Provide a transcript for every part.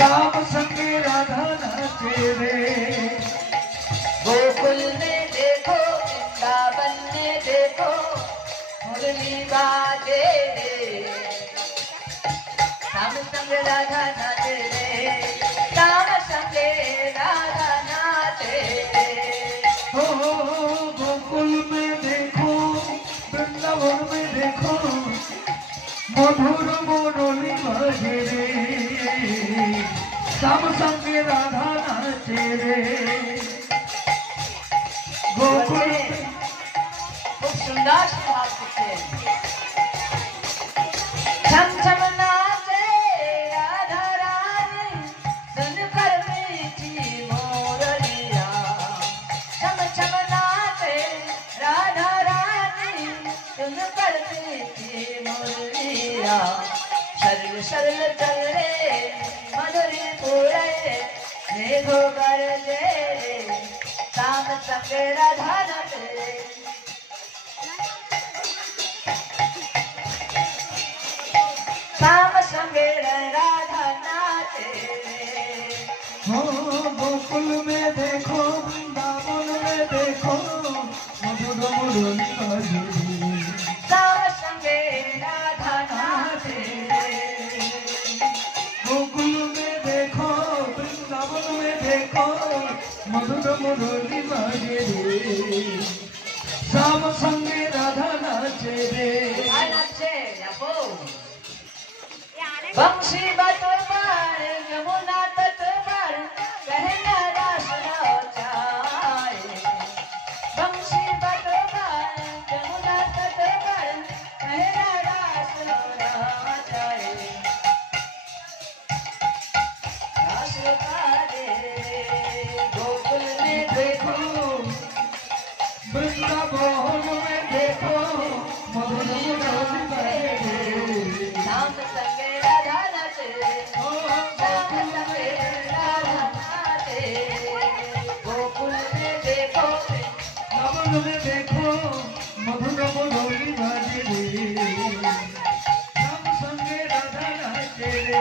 श्याम संगे राधा नाचे रे। गोकुल में देखो वृंदावन में देखो मुरली बाजे रे। श्याम संग राधा नाचे रे, श्याम संगे राधा नाचे रे। हो गोकुल में देखो वृंदावन में देखो मधुर मुरली बाजे रे। श्याम संगे राधा नाचे रे। गोकुल में खूब सुंदर स्वभाव दिखते हैं। छम छम नाचे राधा रानी सुनकर मीठी मोरलिया। छम छम नाचे राधा रानी सुनकर मीठी मोरलिया। शरण शरण चल रे मधुरी पूरे मेघो गरजे रे। श्याम संग राधा नाचे रे। श्याम संगे राधा नाचे रे। हो गोकुल में देखो वृंदावन में देखो मधुर मुरली बाजे रे। श्याम संगे राधा नाचे रे। गोकुल में देखो वृंदावन में देखो मधुर मुरली बाजे रे। श्याम संगे राधा नाचे रे। नाचे बंशी बट बार यमुना तट पर कहना दास नाचाए। बंशी बट बार यमुना तट पर कहना दास नाचाए। दास कारे गोकुल में देखो वृंदावन में देखो मधुर मुरली बाजे रे। श्याम संगे राधा नाचे रे। श्याम संगे राधा नाचे रे। गोकुल में देखो वृंदावन में देखो मधुर मुरली बाजे रे। श्याम संगे राधा नाचे रे।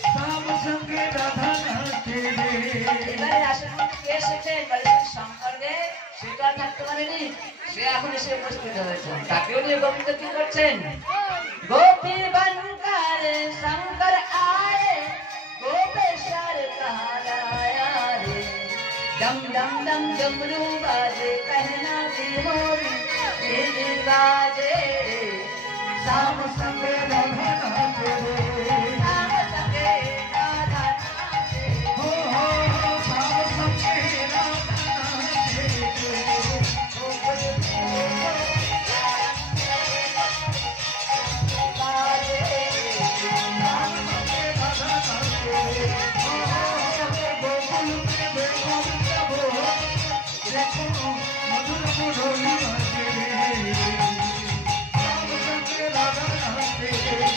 श्याम संगे राधा नाचे रे। এবারে আসল কে এসেছে বলে শঙ্করদেব। সে তো আর থাকতে পারেনি, সে এখন এসে উপস্থিত হয়েছে। তাকেও নিয়ে গোবিন্দ কি করছেন? गोपी बनकर शंकर आए गोपेश्वर कहलाया रे। डम डम डम डमरू बाजे कहना बिहोरी बिजली बाजे रे। श्याम संगे राधा नाचे रे। श्याम संगे राधा नाचे रे। हो श्याम संगे राधा नाचे रे। गोकुल में बाजे रे। श्याम संगे राधा नाचे रे। गोकुल में देखो वृंदावन देखो मधुर मुरली बाजे रे। श्याम संगे राधा नाचे रे।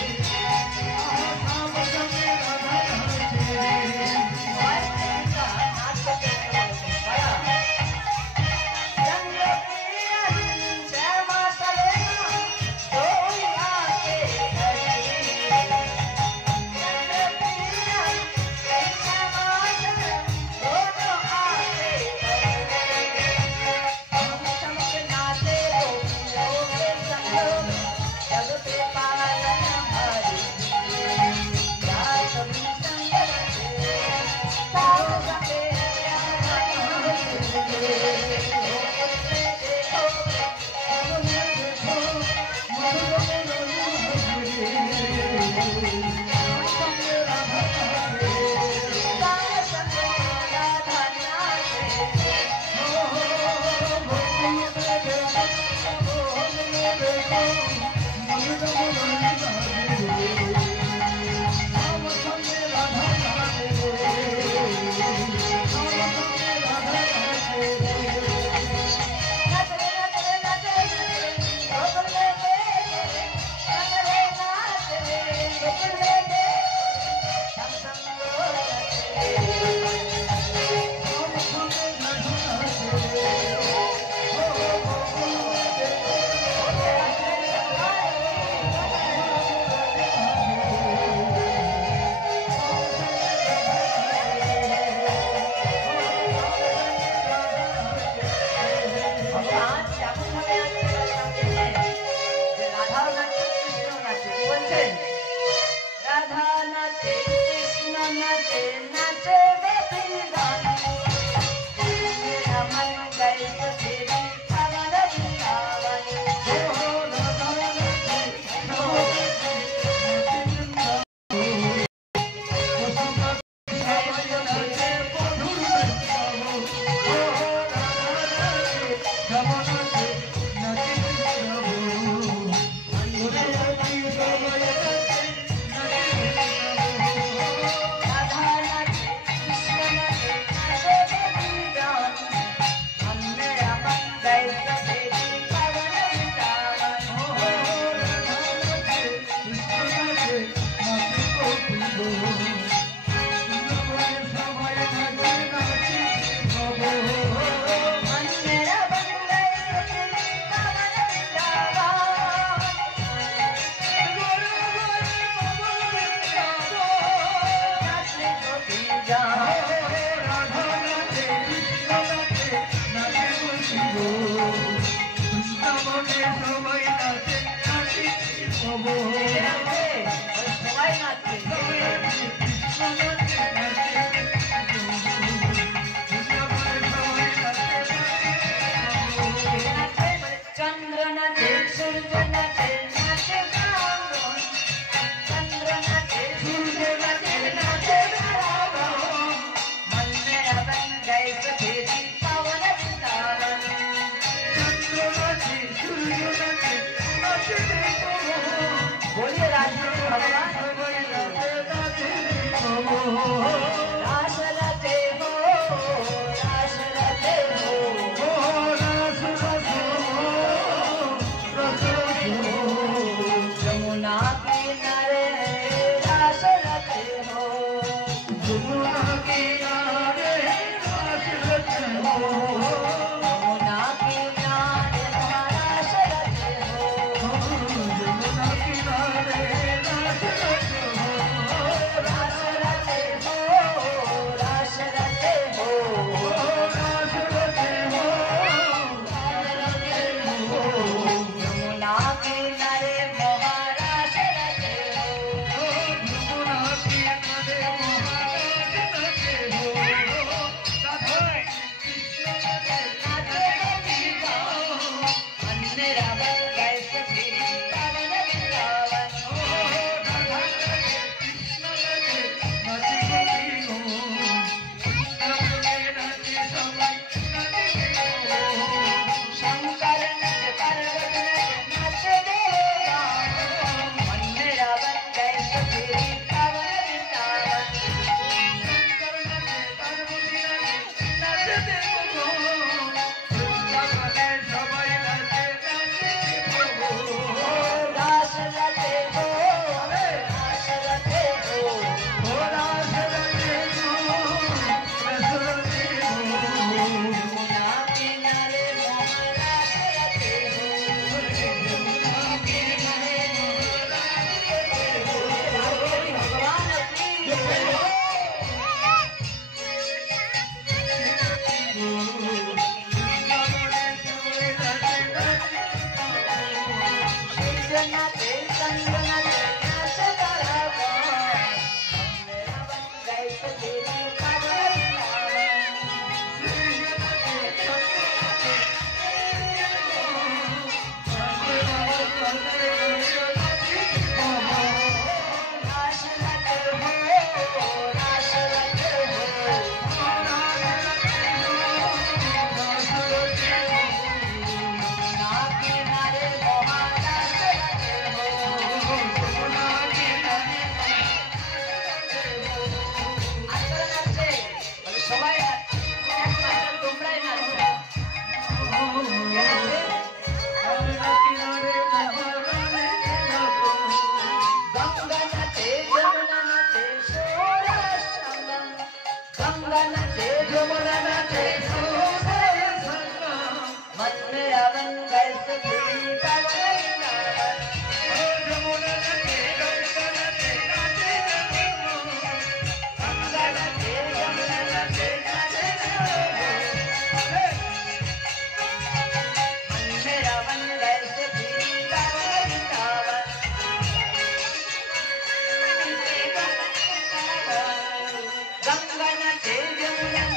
Ganga na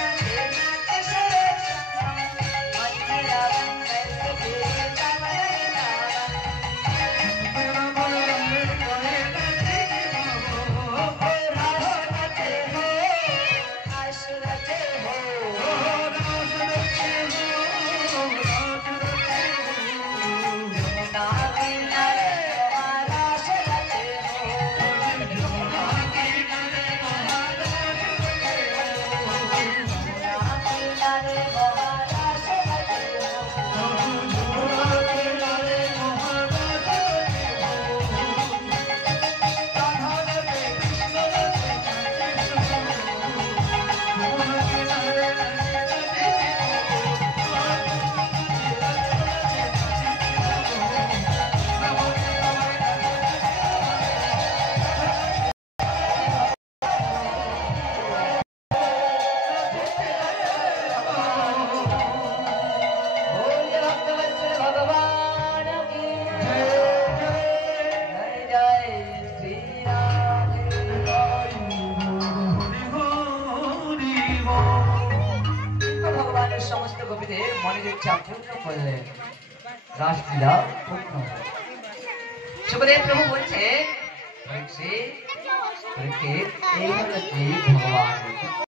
গোপীদের মনের ইচ্ছা পূর্ণ করলেন, রাসলীলা পূর্ণ হল। সুখদেব প্রভু বলছে এই হলো ভগবান।